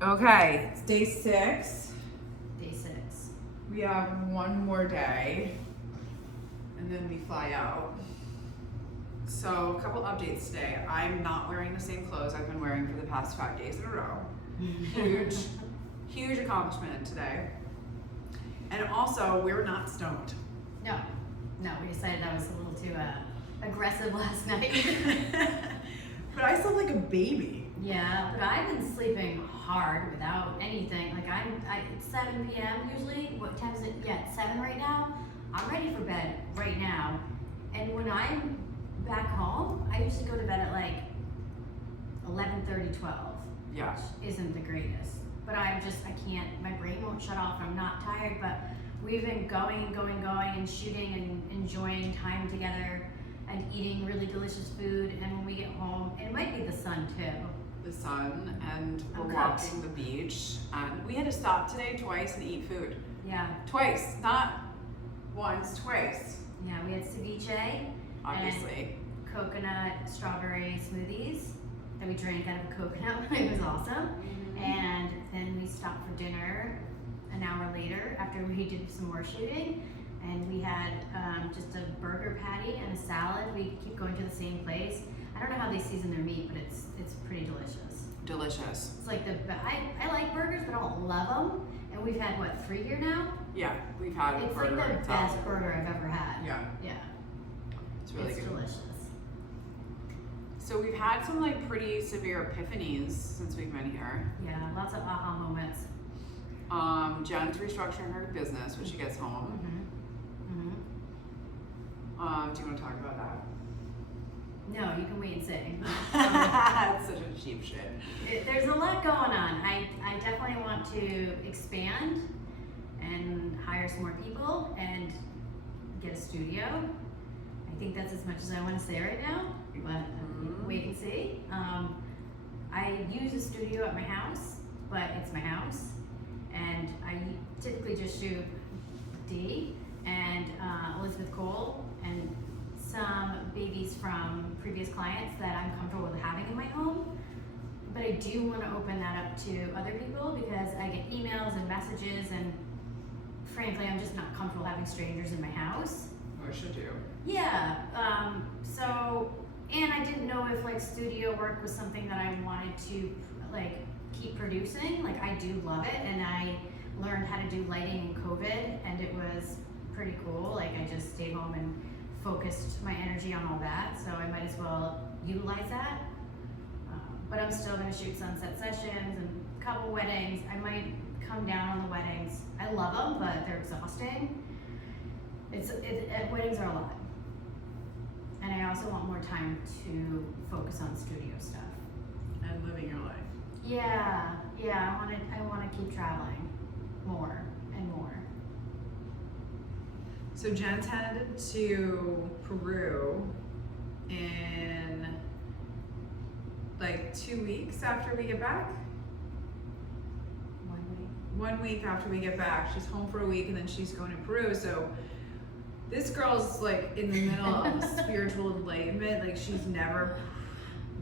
Okay, it's day 6. Day 6. We have one more day, and then we fly out. So, a couple updates today. I'm not wearing the same clothes I've been wearing for the past 5 days in a row. Huge accomplishment today. And also, we're not stoned. No, we decided that was a little too aggressive last night. But I slept like a baby. Yeah, but I've been sleeping hard without anything. Like it's 7 p.m. usually. What time is it? Yeah, it's 7 right now. I'm ready for bed right now. And when I'm back home, I usually go to bed at like 11:30, 12. Yeah. Which isn't the greatest. But I can't, my brain won't shut off. I'm not tired, but we've been going and shooting and enjoying time together and eating really delicious food. And when we get home, and it might be the sun too. The sun, and we're Okay. walking the beach. And we had to stop today twice and eat food. Yeah. Twice, not once, twice. Yeah, we had ceviche. Obviously. And coconut strawberry smoothies that we drank out of a coconut. It was awesome. And then we stopped for dinner an hour later after we did some more shooting. And we had just a burger patty and a salad. We keep going to the same place. I don't know how they season their meat, but it's pretty delicious. Delicious. It's like I like burgers, but I don't love them. And we've had, what, 3 years now? Yeah, we've had It's burger. like the and best salad. burger I've ever had. Yeah, Yeah. it's really It's good. delicious. So we've had some like pretty severe epiphanies since we've been here. Yeah, lots of aha moments. Jen's restructuring her business when she gets home. Do you want to talk about that? No, you can wait and see. That's such a cheap shit. There's a lot going on. I definitely want to expand and hire some more people and get a studio. I think that's as much as I want to say right now, but wait and see. I use a studio at my house, but it's my house, and I typically just shoot Dee and Elizabeth Cole and some babies from previous clients that I'm comfortable with having in my home. But I do want to open that up to other people because I get emails and messages, and frankly, I'm just not comfortable having strangers in my house. Or should you? Yeah, and I didn't know if like studio work was something that I wanted to like keep producing. Like I do love it, and I learned how to do lighting in COVID, and it was pretty cool. Like I just stayed home and focused my energy on all that, so I might as well utilize that. But I'm still going to shoot sunset sessions and a couple weddings. I might come down on the weddings. I love them, but they're exhausting. Weddings are a lot, and I also want more time to focus on studio stuff And living your life. Yeah. I want to keep traveling more and more. So Jen's headed to Peru in like 2 weeks after we get back. 1 week. 1 week after we get back. She's home for a week and then she's going to Peru. So this girl's like in the middle of spiritual enlightenment like she's never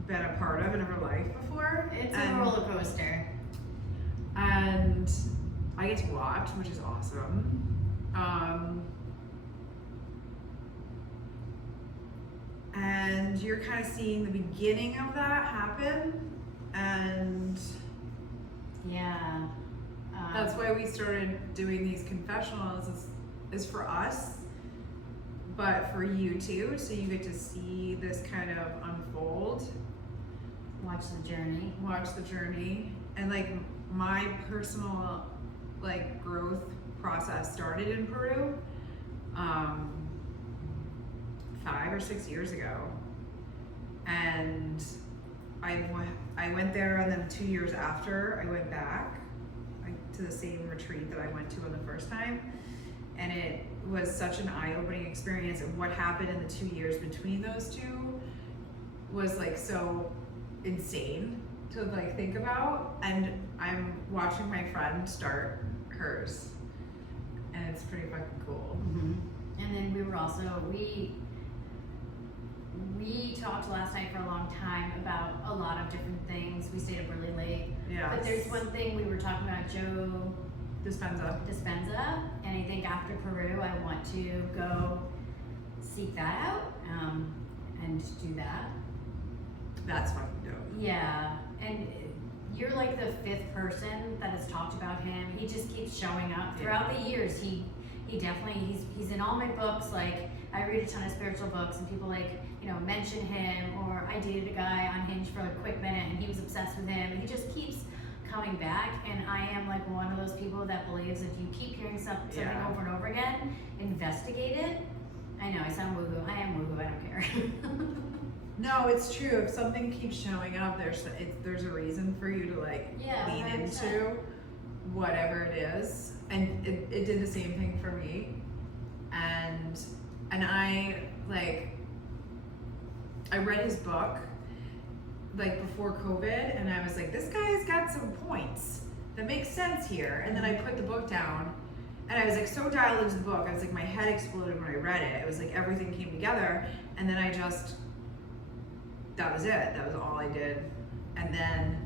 been a part of in her life before. It's a roller coaster. And I get to watch, which is awesome. And you're kind of seeing the beginning of that happen, and Yeah. that's why we started doing these confessionals is for us, but for you too, so you get to see this kind of unfold, Watch the journey. watch the journey, and like my personal like growth process started in Peru 5 or 6 years ago, and I went there, and then 2 years after I went back to the same retreat that I went to on the first time, and it was such an eye-opening experience. And what happened in the 2 years between those two was like so insane to like think about. And I'm watching my friend start hers, and it's pretty fucking cool. And then we were also we talked last night for a long time about a lot of different things. We stayed up really late. Yeah. But there's one thing we were talking about, Joe Dispenza. and I think after Peru, I want to go seek that out and do that. That's fucking dope. Yeah, and you're like the fifth person that has talked about him. He just keeps showing up throughout the years. He definitely he's in all my books. Like I read a ton of spiritual books, and people like mention him. Or I dated a guy on Hinge for a quick minute, and he was obsessed with him. And he just keeps coming back, and I am like one of those people that believes if you keep hearing something over and over again, investigate it. I know I sound woohoo. I am woohoo. I don't care. No, it's true. If something keeps showing up, there's a reason for you to like lean 100%. into whatever it is. And it did the same thing for me. And I read his book like before COVID, and I was like, this guy's got some points that make sense here. And then I put the book down, and I was like so dialed into the book. I was like, my head exploded when I read it. It was like everything came together, and then that was it. That was all I did. And then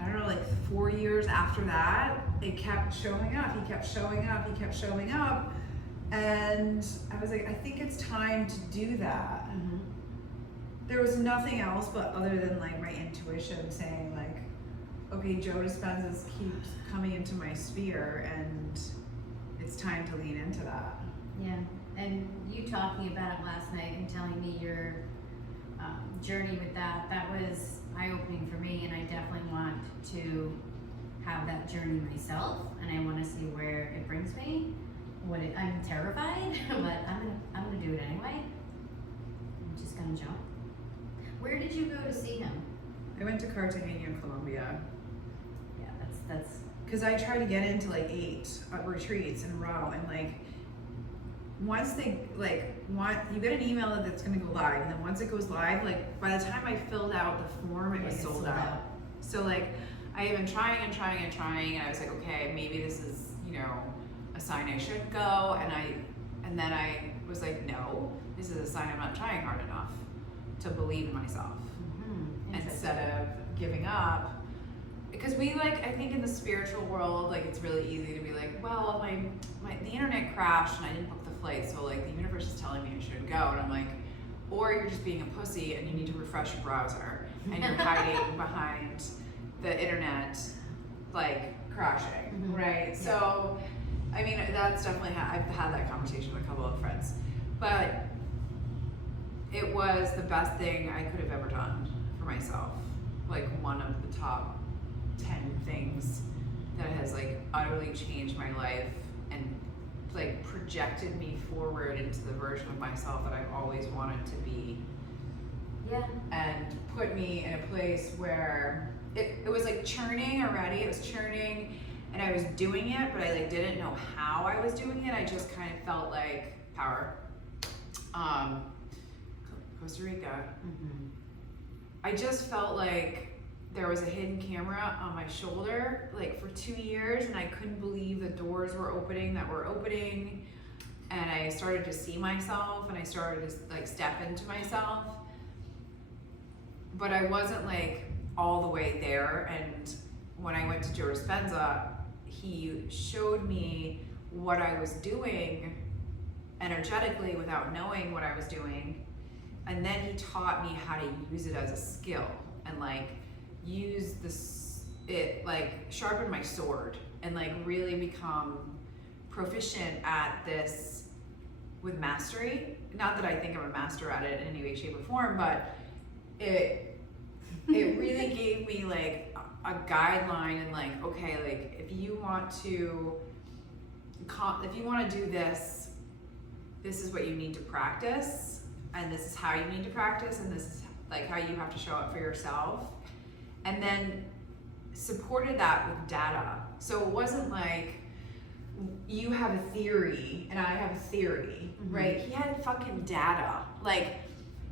I don't know, like 4 years after that, it kept showing up. He kept showing up. He kept showing up. And I was like, I think it's time to do that. Mm-hmm. There was nothing else but other than like my intuition saying like, okay, Joe Dispenza keeps coming into my sphere, and it's time to lean into that. Yeah, and you talking about it last night and telling me your journey with that was eye-opening for me, and I definitely want to have that journey myself, and I want to see where it brings me. I'm terrified, but I'm gonna do it anyway. I'm just gonna jump. Where did you go to see him? I went to Cartagena, Colombia. Yeah, that's Because I tried to get into like 8 retreats in a row, and like once they you get an email that's going to go live, and then once it goes live, like by the time I filled out the form, it was sold out. So like I had been trying, and I was like, okay, maybe this is a sign I should go, and then I was like, no, this is a sign I'm not trying hard enough to believe in myself. Instead of giving up. Because I think in the spiritual world, like it's really easy to be like, well, the internet crashed and I didn't book the flight, so like the universe is telling me I shouldn't go. And I'm like, or you're just being a pussy and you need to refresh your browser and you're hiding behind the internet like crashing, right? Yeah. So, I mean, that's definitely, I've had that conversation with a couple of friends, but it was the best thing I could have ever done for myself. Like one of the top 10 things that has like utterly changed my life and like projected me forward into the version of myself that I've always wanted to be. Yeah. And put me in a place where it was like churning already. It was churning and I was doing it, but I like didn't know how I was doing it. I just kind of felt like power. Costa Rica. Mm-hmm. I just felt like there was a hidden camera on my shoulder like for 2 years, and I couldn't believe the doors were opening and I started to see myself and I started to like step into myself, but I wasn't like all the way there. And when I went to Joe Dispenza, he showed me what I was doing energetically without knowing what I was doing, and then he taught me how to use it as a skill and like use it like sharpen my sword and like really become proficient at this with mastery. Not that I think I'm a master at it in any way, shape, or form, but it really gave me like a guideline and like, okay, like if you want to do this is what you need to practice, and this is how you need to practice, and this is like how you have to show up for yourself. And then supported that with data. So it wasn't like you have a theory and I have a theory, right? He had fucking data. Like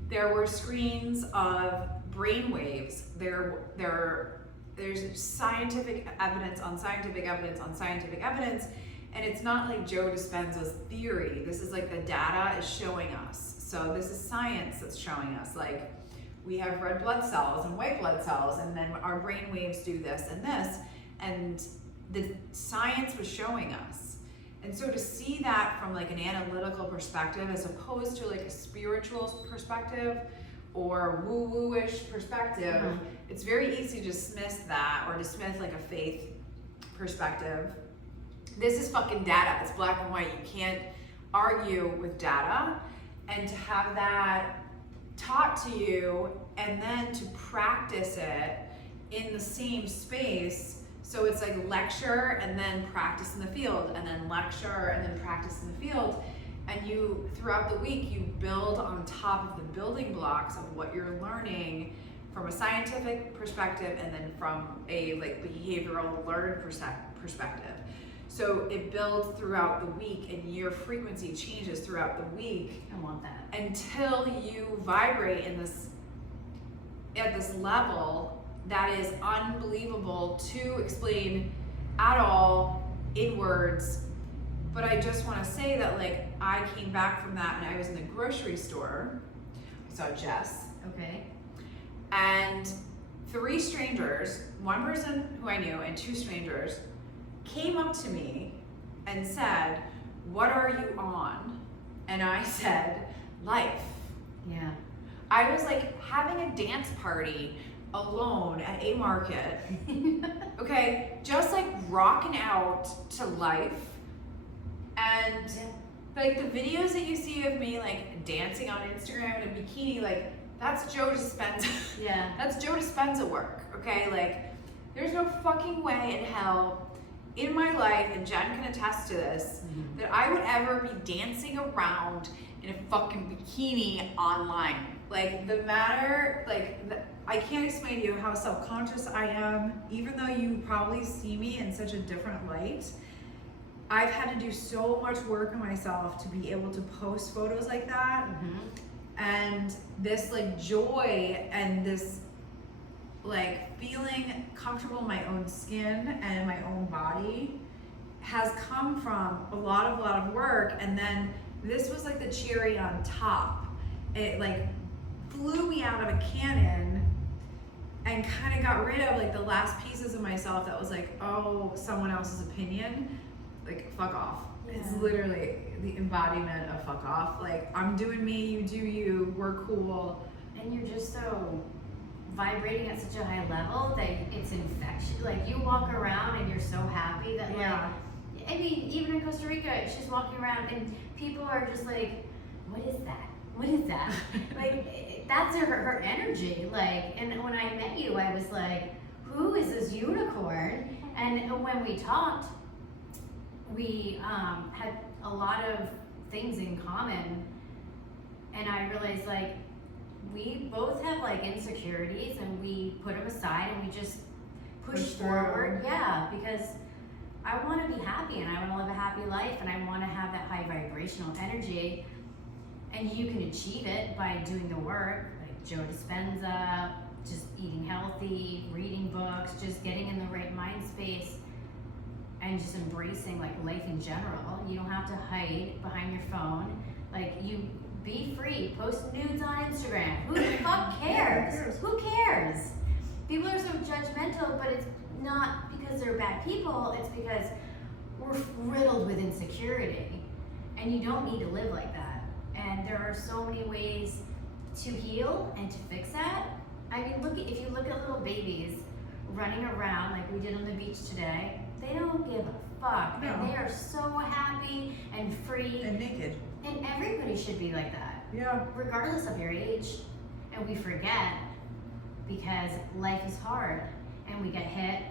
there were screens of brain waves. There's scientific evidence on scientific evidence on scientific evidence. And it's not like Joe Dispenza's theory. This is like the data is showing us. So this is science that's showing us, like, we have red blood cells and white blood cells, and then our brain waves do this and this, and the science was showing us. And so to see that from like an analytical perspective as opposed to like a spiritual perspective or woo-woo-ish perspective, it's very easy to dismiss that, or dismiss like a faith perspective. This is fucking data. It's black and white. You can't argue with data. And to have that taught to you and then to practice it in the same space. So it's like lecture and then practice in the field, and then lecture and then practice in the field. And you, throughout the week, you build on top of the building blocks of what you're learning from a scientific perspective and then from a like behavioral learned perspective. So it builds throughout the week, and your frequency changes throughout the week. I want that. Until you vibrate in this, at this level that is unbelievable to explain at all in words. But I just want to say that like I came back from that, and I was in the grocery store. I saw Jess. Okay. And 3 strangers, one person who I knew and 2 strangers, came up to me and said, "What are you on?" And I said, "Life." Yeah. I was like having a dance party alone at a market, okay, just like rocking out to life. And like the videos that you see of me like dancing on Instagram in a bikini, like that's Joe Dispenza. Yeah. That's Joe Dispenza work, okay? Like there's no fucking way in hell in my life, and Jen can attest to this, that I would ever be dancing around in a fucking bikini online. Like the matter, like I can't explain to you how self-conscious I am, even though you probably see me in such a different light. I've had to do so much work on myself to be able to post photos like that. And this like joy and this like feeling comfortable in my own skin and my own body has come from a lot of work. And then this was like the cherry on top. It like flew me out of a cannon and kind of got rid of like the last pieces of myself that was like, oh, someone else's opinion, like fuck off. It's literally the embodiment of fuck off. Like I'm doing me, you do you, we're cool. And you're just so vibrating at such a high level that it's infectious. Like you walk around and you're so happy that like, I mean, even in Costa Rica, she's walking around and people are just like, what is that? What is that? Like that's her energy. Like, and when I met you, I was like, who is this unicorn? And when we talked, we had a lot of things in common, and I realized like we both have like insecurities, and we put them aside and we just push forward. Yeah, because I want to be happy and I want to live a happy life, and I want to have that high vibrational energy, and you can achieve it by doing the work, like Joe Dispenza, just eating healthy, reading books, just getting in the right mind space, and just embracing like life in general. You don't have to hide behind your phone. Like you be free, post nudes on Instagram. Who the fuck cares? Who cares? People are so judgmental, but it's not because they're bad people, it's because we're riddled with insecurity. And you don't need to live like that. And there are so many ways to heal and to fix that. I mean, if you look at little babies running around like we did on the beach today, they don't give a fuck. No. And they are so happy and free. And naked. And everybody should be like that. Yeah. Regardless of your age. And we forget because life is hard. And we get hit,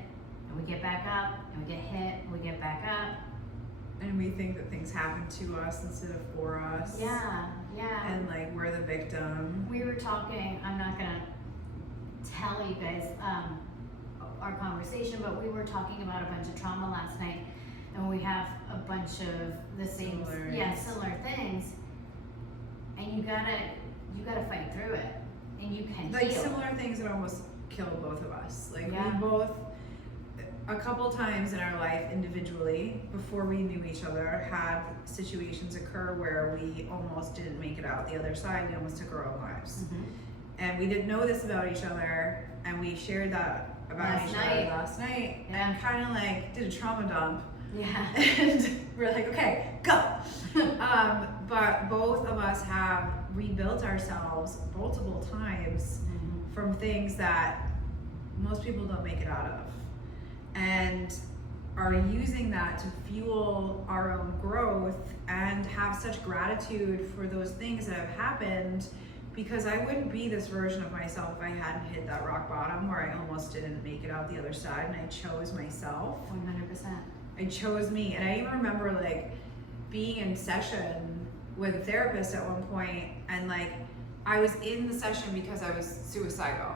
and we get back up, and we get hit, and we get back up. And we think that things happen to us instead of for us. Yeah, yeah. And like we're the victim. We were talking, I'm not gonna tell you guys our conversation, but we were talking about a bunch of trauma last night, and we have a bunch of the same, similar things, and you gotta fight through it, and you can Like heal. similar things that almost killed both of us. Like Yeah. we both, a couple times in our life individually, before we knew each other, had situations occur where we almost didn't make it out the other side. We almost took our own lives. And we didn't know this about each other, and we shared that about each other last night, and kind of like did a trauma dump. Yeah. And we're like, okay, go. But both of us have rebuilt ourselves multiple times from things that most people don't make it out of, and are using that to fuel our own growth and have such gratitude for those things that have happened, because I wouldn't be this version of myself if I hadn't hit that rock bottom where I almost didn't make it out the other side, and I chose myself. 100%. I chose me. And I even remember like being in session with a therapist at one point, and like I was in the session because I was suicidal.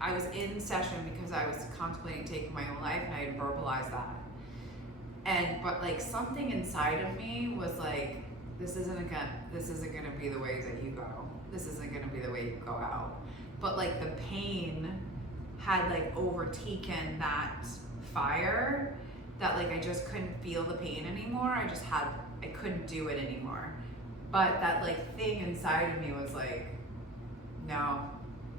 I was in session because I was contemplating taking my own life, and I had verbalized that. But like something inside of me was like, this isn't gonna be the way that you go. This isn't gonna be the way you go out. But like the pain had like overtaken that fire, that like I just couldn't feel the pain anymore. I couldn't do it anymore. But that like thing inside of me was like, no,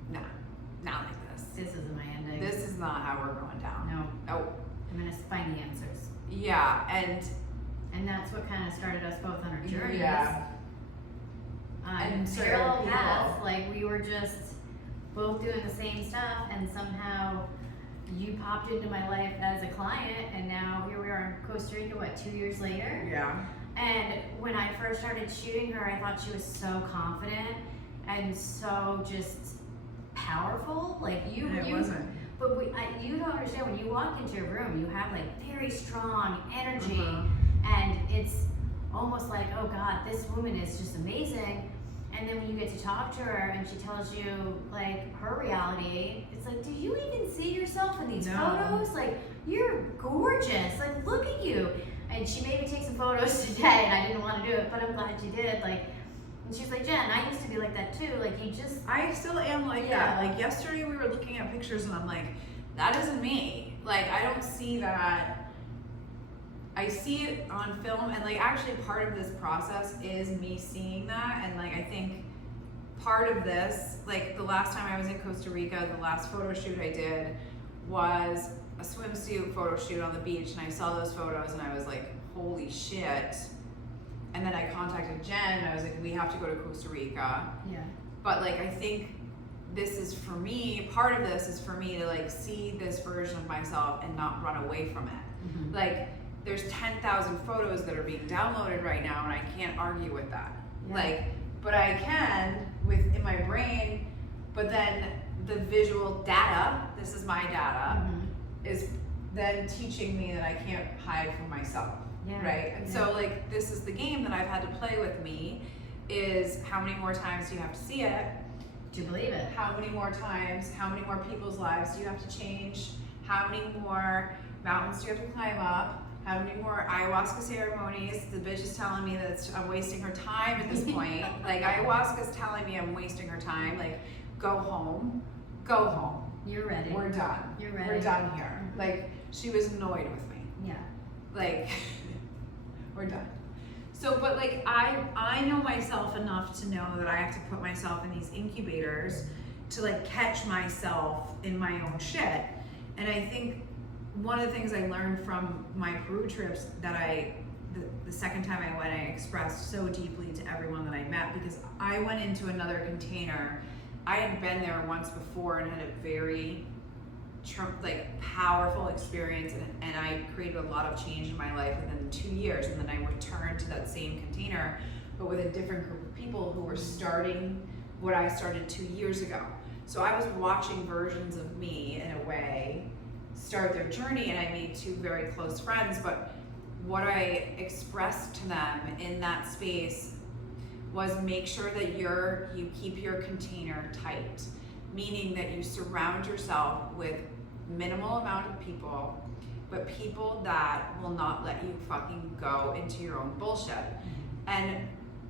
not like this. This isn't my ending. This is not how we're going down. No. Nope. I'm gonna find the answers. Yeah, and that's what kind of started us both on our journeys. Yeah. And parallel paths, like we were just both doing the same stuff, and somehow you popped into my life as a client, and now here we are in Costa Rica, 2 years later? Yeah. And when I first started shooting her, I thought she was so confident and so just powerful. Like you wasn't. But you don't understand, when you walk into a room, you have like very strong energy, and it's almost like, oh God, this woman is just amazing. And then when you get to talk to her and she tells you like her reality, it's like, do you even see yourself in these photos? Like, you're gorgeous. Like, look at you. And she made me take some photos today, and I didn't want to do it, but I'm glad she did. Like, and she's like, Jen, I used to be like that too. Like, I still am like that. Like yesterday we were looking at pictures, and I'm like, that isn't me. Like, I don't see that. I see it on film, and like actually part of this process is me seeing that. And like I think part of this, like the last time I was in Costa Rica, the last photo shoot I did was a swimsuit photo shoot on the beach, and I saw those photos and I was like, holy shit. And then I contacted Jen, and I was like, we have to go to Costa Rica. Yeah. But like I think this is for me, part of this is for me to like see this version of myself and not run away from it. Like, there's 10,000 photos that are being downloaded right now, and I can't argue with that. Like, but I can in my brain, but then the visual data, this is my data, is then teaching me that I can't hide from myself, right? And so like, this is the game that I've had to play with me, is how many more times do you have to see it? Do you believe it? How many more times, how many more people's lives do you have to change? How many more mountains do you have to climb up? How many more ayahuasca ceremonies? The bitch is telling me that I'm wasting her time at this point. Like, ayahuasca's telling me I'm wasting her time. Like, go home. Go home. You're ready. We're done. You're ready. We're done here. Like, she was annoyed with me. Yeah. Like, we're done. So, but like, I know myself enough to know that I have to put myself in these incubators to like catch myself in my own shit. And I think one of the things I learned from my Peru trips that the second time I went, I expressed so deeply to everyone that I met, because I went into another container. I had been there once before and had a very like powerful experience, and I created a lot of change in my life within 2 years, and then I returned to that same container, but with a different group of people who were starting what I started 2 years ago. So I was watching versions of me, in a way, start their journey, and I made 2 very close friends. But what I expressed to them in that space was, make sure that you keep your container tight, meaning that you surround yourself with minimal amount of people, but people that will not let you fucking go into your own bullshit. And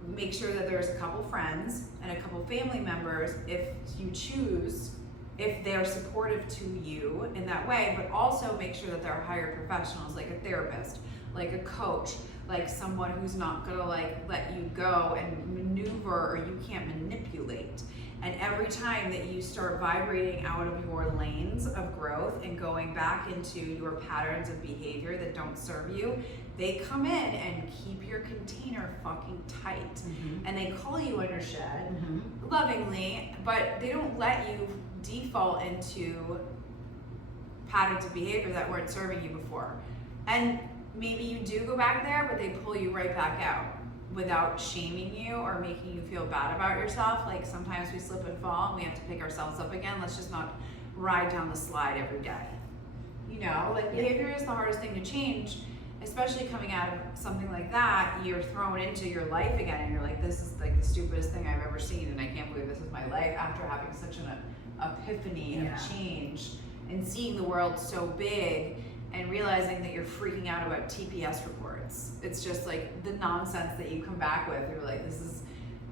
make sure that there's a couple friends and a couple family members, if you choose if they're supportive to you in that way, but also make sure that they're hired professionals, like a therapist, like a coach, like someone who's not gonna like let you go and maneuver, or you can't manipulate. And every time that you start vibrating out of your lanes of growth and going back into your patterns of behavior that don't serve you, they come in and keep your container fucking tight. And they call you on your shit lovingly, but they don't let you default into patterns of behavior that weren't serving you before. And maybe you do go back there, but they pull you right back out without shaming you or making you feel bad about yourself. Like sometimes we slip and fall and we have to pick ourselves up again. Let's just not ride down the slide every day. You know, like behavior is the hardest thing to change, especially coming out of something like that. You're thrown into your life again and you're like, this is like the stupidest thing I've ever seen and I can't believe this is my life, after having such an epiphany of change and seeing the world so big and realizing that you're freaking out about TPS reports. It's just like the nonsense that you come back with. You're like, this is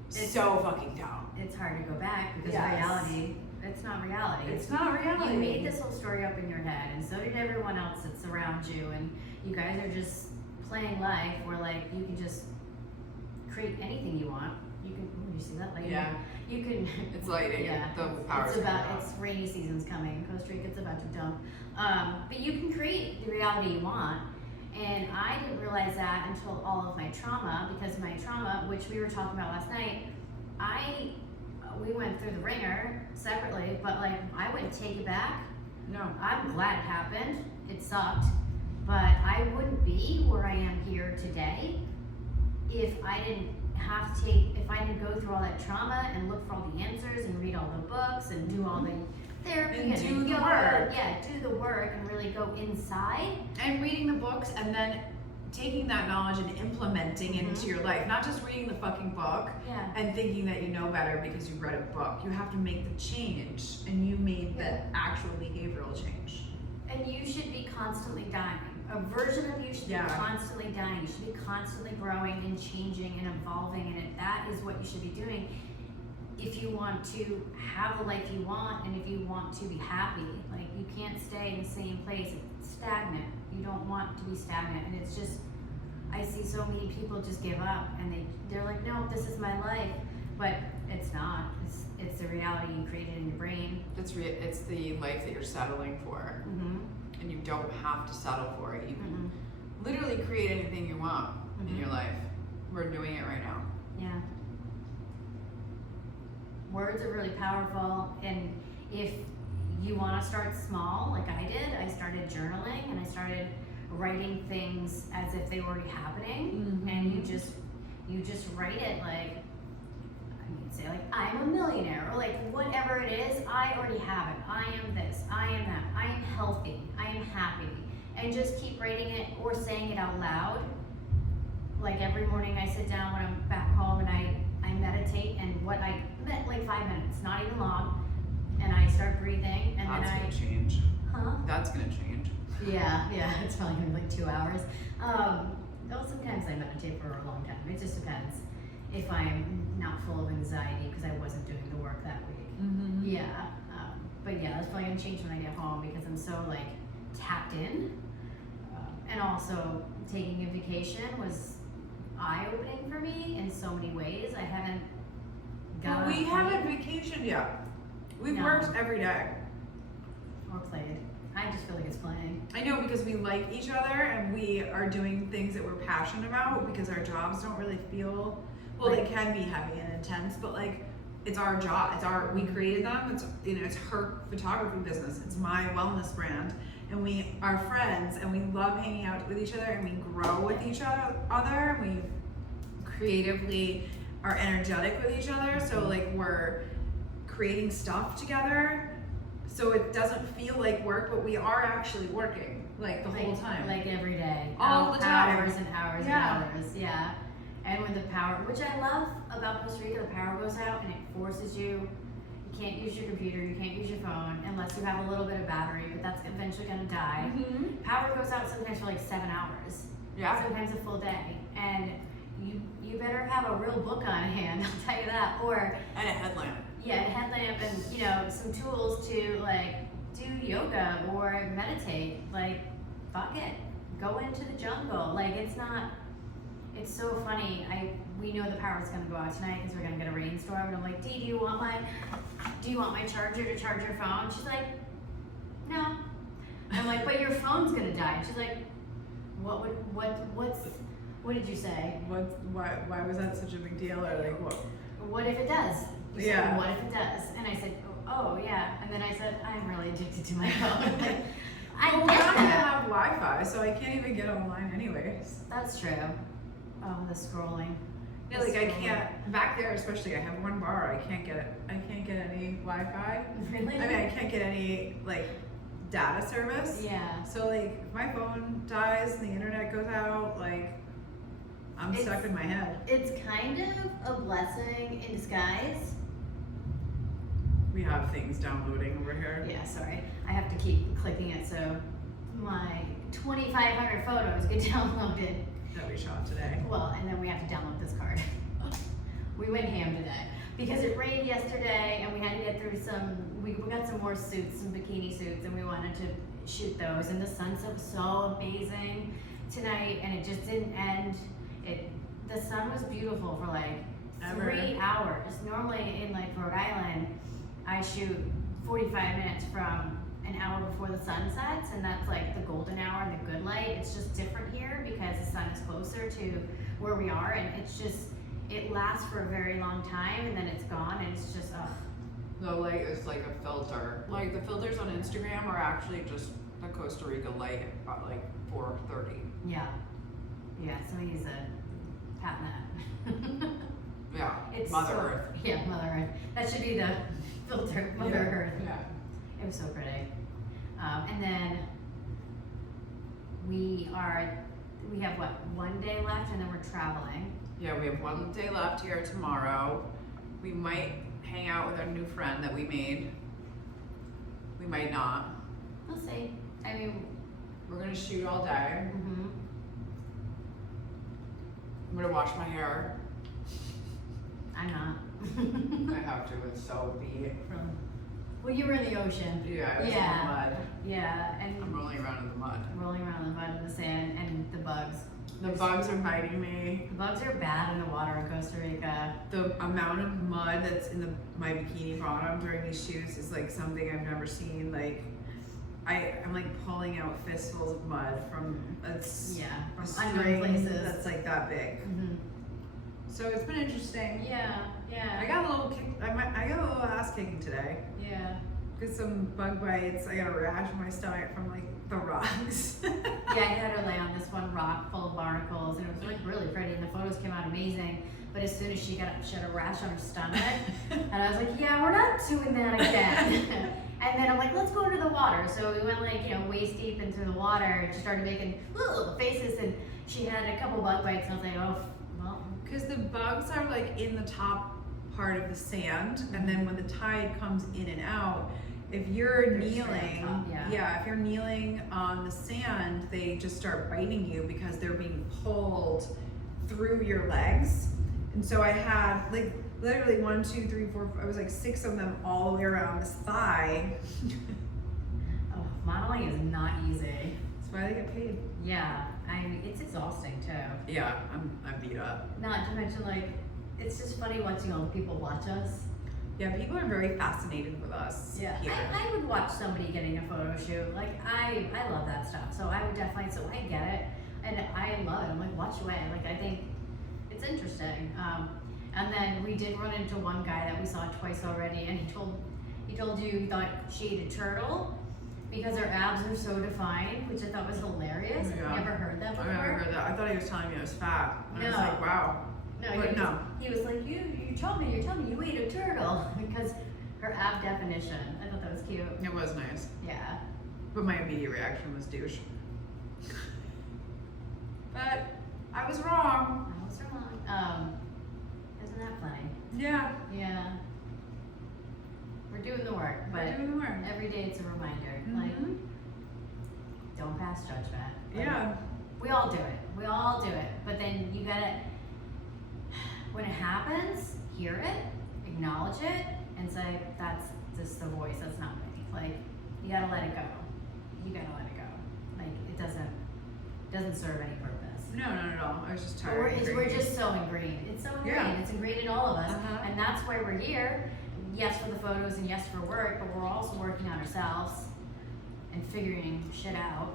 so fucking dumb. It's hard to go back because reality, it's not reality. It's not reality. You made this whole story up in your head, and so did everyone else that's around you, and you guys are just playing life where like you can just create anything you want. You can, you see that? Like, you can. It's lighting. The power's it's rainy season's coming. Costa Rica, it's about to dump. But you can create the reality you want. And I didn't realize that until all of my trauma, because my trauma, which we were talking about last night, we went through the ringer separately, but like I wouldn't take it back. No. I'm glad it happened. It sucked. But I wouldn't be where I am here today if I didn't go through all that trauma and look for all the answers and read all the books and do all the therapy and do the work. Yeah, do the work and really go inside. And reading the books and then taking that knowledge and implementing it into your life. Not just reading the fucking book and thinking that you know better because you read a book. You have to make the change, and you made the actual behavioral change. And you should be constantly dying. A version of you should be constantly dying. You should be constantly growing and changing and evolving, and that is what you should be doing if you want to have the life you want and if you want to be happy. Like, you can't stay in the same place. It's stagnant. You don't want to be stagnant, and it's just, I see so many people just give up and they're like, no, this is my life, but it's not. It's the reality you created in your brain. It's the life that you're settling for. And you don't have to settle for it. You can literally create anything you want in your life. We're doing it right now. Yeah. Words are really powerful, and if you want to start small, like I did, I started journaling and I started writing things as if they were already happening, and you just write it like, say like, I'm a millionaire, or like whatever it is, I already have it. I am this, I am that, I am healthy, I am happy. And just keep writing it or saying it out loud. Like every morning I sit down when I'm back home and I meditate, and like 5 minutes, not even long, and I start breathing, and That's then gonna change. That's gonna change. Yeah, it's probably gonna be like 2 hours. Though sometimes I meditate for a long time. It just depends if I'm not full of anxiety because I wasn't doing the work that week. But that's probably gonna change when I get home because I'm so like tapped in. And also taking a vacation was eye-opening for me in so many ways. I haven't got. We haven't vacationed yet. We've worked every day. Or played. I just feel like it's playing. I know, because we like each other and we are doing things that we're passionate about, because our jobs don't really feel, well, they can be heavy and intense, but like, it's our job. We created them. It's her photography business. It's my wellness brand. And we are friends and we love hanging out with each other and we grow with each other. We creatively are energetic with each other. So like, we're creating stuff together. So it doesn't feel like work, but we are actually working like the whole time. Like every day. All the time. Hours and hours and hours. Yeah. And when the power, which I love about Costa Rica, the power goes out and it forces you can't use your computer, you can't use your phone unless you have a little bit of battery, but that's eventually gonna die. Power goes out sometimes for like 7 hours. Sometimes a full day. And you better have a real book on hand, I'll tell you that. And a headlamp. Yeah, a headlamp and, you know, some tools to like do yoga or meditate. Like, fuck it. Go into the jungle. Like, it's so funny. We know the power's gonna go out tonight because we're gonna get a rainstorm, and I'm like, Dee, do you want my charger to charge your phone? She's like, no. I'm like, but your phone's gonna die. And she's like, what did you say? Why was that such a big deal? Or like what? What if it does? She Yeah. said, what if it does? And I said, oh yeah. And then I said, I'm really addicted to my phone. Like, I Well, get I don't that. have Wi-Fi, so I can't even get online anyways. That's true. Oh, the scrolling. Yeah, like I can't back there, especially. I have one bar. I can't get any Wi-Fi. Really? I mean, I can't get any like data service. Yeah. So like, if my phone dies and the internet goes out, like I'm stuck in my head. It's kind of a blessing in disguise. We have things downloading over here. Yeah, sorry. I have to keep clicking it so my 2,500 photos get downloaded. That we shot today. Well, and then we have to download this card. We went ham today because it rained yesterday and we had to get through we got some more suits, some bikini suits, and we wanted to shoot those. And the sunset was so amazing tonight, and it just didn't end. The sun was beautiful for like 3 hours. Normally in like Rhode Island, I shoot 45 minutes from an hour before the sun sets, and that's like the golden hour and the good light. It's just different here because the sun is closer to where we are, and it lasts for a very long time, and then it's gone, and it's just ugh. The light is like a filter. Like the filters on Instagram are actually just the Costa Rica light at like 4:30. Yeah, somebody needs to patent that. Yeah, It's Mother so- Earth. Yeah, Mother Earth. That should be the filter, Mother Earth. Yeah. It was so pretty. And then we have what, 1 day left, and then we're traveling. Yeah, we have 1 day left here tomorrow. We might hang out with our new friend that we made. We might not. We'll see. I mean, We're gonna shoot all day. mhm. I'm gonna wash my hair. I'm not. I have to, it's so beat. Well, you were in the ocean. Yeah, it was Yeah. in the mud. Yeah, I'm and rolling around in the mud. rolling around in the mud and the sand and the bugs. The bugs are biting me. The bugs are bad in the water in Costa Rica. The amount of mud that's in my bikini bottom during these shoots is like something I've never seen. Like, I'm like pulling out fistfuls of mud from Yeah, a from unknown string places. that's like that big. Mhm. So it's been interesting. Yeah, yeah. I got a little kick. I got a little ass kicking today. Yeah. Got some bug bites. I got a rash on my stomach from like the rocks. Yeah, I had her lay on this one rock full of barnacles, and it was like really pretty, and the photos came out amazing. But as soon as she got up, she had a rash on her stomach, and I was like, yeah, we're not doing that again. And then I'm like, let's go into the water. So we went like, waist deep into the water, and she started making faces, and she had a couple bug bites, and I was like, oh, well. Because the bugs are like in the top part of the sand, and then when the tide comes in and out, if you're They're straight kneeling, on top, yeah. if you're kneeling on the sand, they just start biting you because they're being pulled through your legs. And so I had like literally 1, 2, 3, 4, I was like 6 of them all the way around this thigh. Oh, modeling is not easy. That's why they get paid. Yeah, it's exhausting too. Yeah, I'm beat up. Not to mention like, it's just funny watching all the people watch us. Yeah, people are very fascinated with us. Yeah, here. I would watch somebody getting a photo shoot. Like, I love that stuff. So I would definitely, so I get it. And I love it. I'm like, watch away. Like, I think it's interesting. And then we did run into one guy that we saw twice already, and he told you he thought she ate a turtle because her abs are so defined, which I thought was hilarious. Yeah. You ever heard that I before? never heard that. I thought he was telling me I was fat. And I was No. like, wow. No, he was like, you told me you ate a turtle because her ab definition. I thought that was cute. It was nice. Yeah. But my immediate reaction was douche. But I was wrong. I was wrong. Isn't that funny? Yeah. Yeah. We're doing the work, but We're doing the work. every day it's a reminder. Like, Mhm. don't pass judgment. Like, Yeah. We all do it. We all do it. But then you gotta, when it happens, hear it, acknowledge it, and say, that's just the voice, that's not me. Like, you gotta let it go. You gotta let it go. Like, it doesn't serve any purpose. No, not at all. I was just But tired. we're just so ingrained. It's so ingrained. Yeah. It's ingrained in all of us. Uh-huh. And that's why we're here. Yes, for the photos and yes, for work, but we're also working on ourselves and figuring shit out.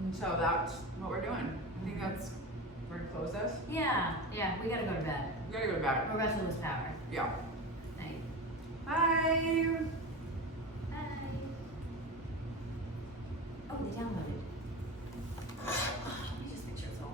And so that's what we're doing. I think that's, we're gonna close this. Yeah, we gotta go to bed. We gotta go to bed. We're about to lose power. Yeah. Night. Bye.